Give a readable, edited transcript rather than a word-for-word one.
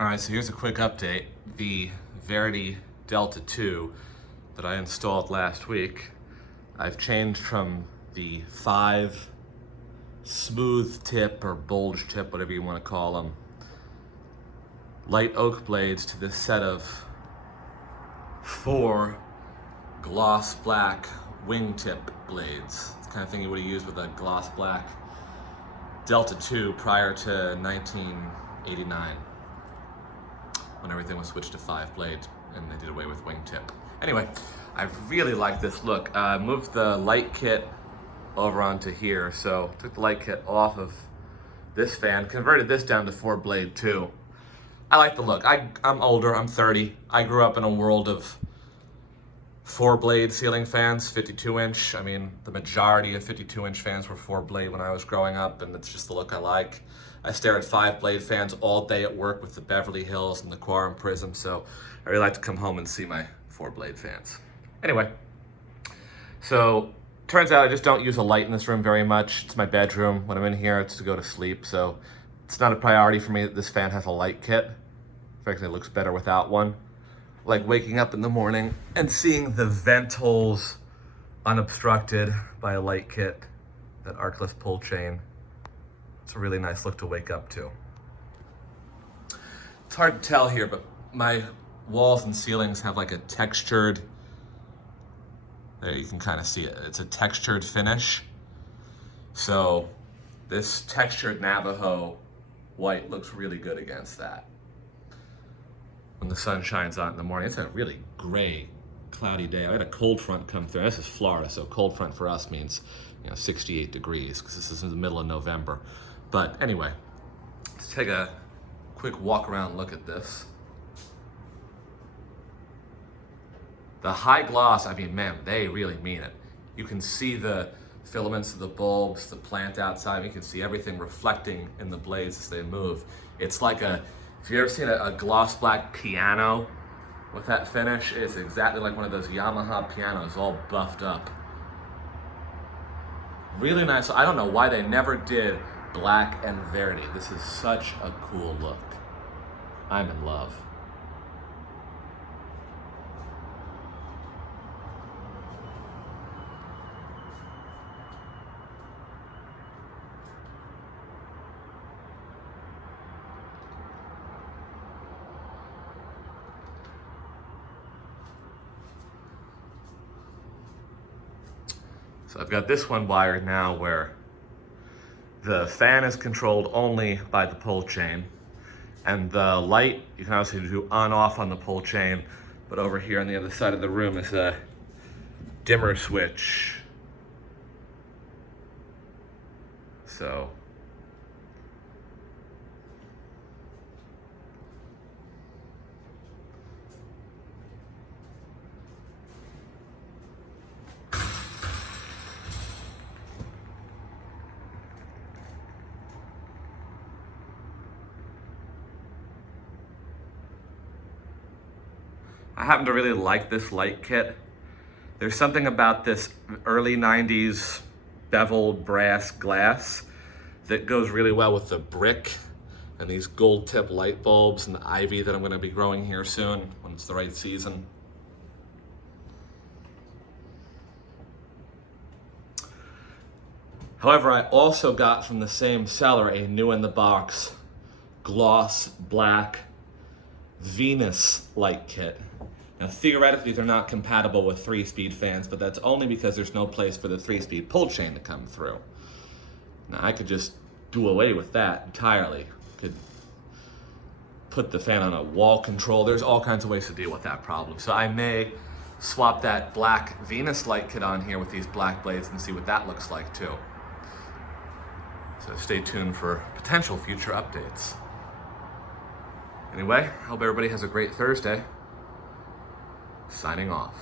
All right, so here's a quick update. The Verity Delta 2 that I installed last week, I've changed from the 5 smooth tip or bulge tip, whatever you want to call them, light oak blades to this set of 4 gloss black wingtip blades. It's the kind of thing you would have used with a gloss black Delta 2 prior to 1989. When everything was switched to 5 blade and they did away with wingtip. Anyway, I really like this look. Moved the light kit over onto here, so took the light kit off of this fan, converted this down to 4 blade too. I like the look. I'm older, I'm 30. I grew up in a world of 4 blade ceiling fans, 52 inch. I mean, the majority of 52 inch fans were 4 blade when I was growing up, and it's just the look I like. I stare at 5 blade fans all day at work with the Beverly Hills and the Quorum Prism, so I really like to come home and see my 4 blade fans. Anyway, so turns out I just don't use a light in this room very much. It's my bedroom. When I'm in here, it's to go to sleep, so it's not a priority for me that this fan has a light kit. In fact, it looks better without one. Like waking up in the morning and seeing the vent holes unobstructed by a light kit, that arcless pull chain. It's a really nice look to wake up to. It's hard to tell here, but my walls and ceilings have like a textured, there you can kind of see it. It's a textured finish. So this textured Navajo white looks really good against that. When the sun shines on in the morning, it's a really gray, cloudy day. I had a cold front come through. This is Florida, so cold front for us means 68 degrees because this is in the middle of November. But anyway, let's take a quick walk around look at this. The high gloss, I mean, man, they really mean it. You can see the filaments of the bulbs, the plant outside. You can see everything reflecting in the blades as they move. It's like if you've ever seen a gloss black piano with that finish, it's exactly like one of those Yamaha pianos all buffed up. Really nice. I don't know why they never did black and Verity. This is such a cool look. I'm in love. So I've got this one wired now where the fan is controlled only by the pull chain, and the light, you can obviously do on off on the pull chain, but over here on the other side of the room is a dimmer switch. So I happen to really like this light kit. There's something about this early 90s beveled brass glass that goes really well with the brick and these gold tip light bulbs and the ivy that I'm gonna be growing here soon when it's the right season. However, I also got from the same seller a new in the box gloss black Venus light kit. Now, theoretically, they're not compatible with 3-speed fans, but that's only because there's no place for the 3-speed pull chain to come through. Now, I could just do away with that entirely. Could put the fan on a wall control. There's all kinds of ways to deal with that problem. So I may swap that black Venus light kit on here with these black blades and see what that looks like too. So stay tuned for potential future updates. Anyway, hope everybody has a great Thursday. Signing off.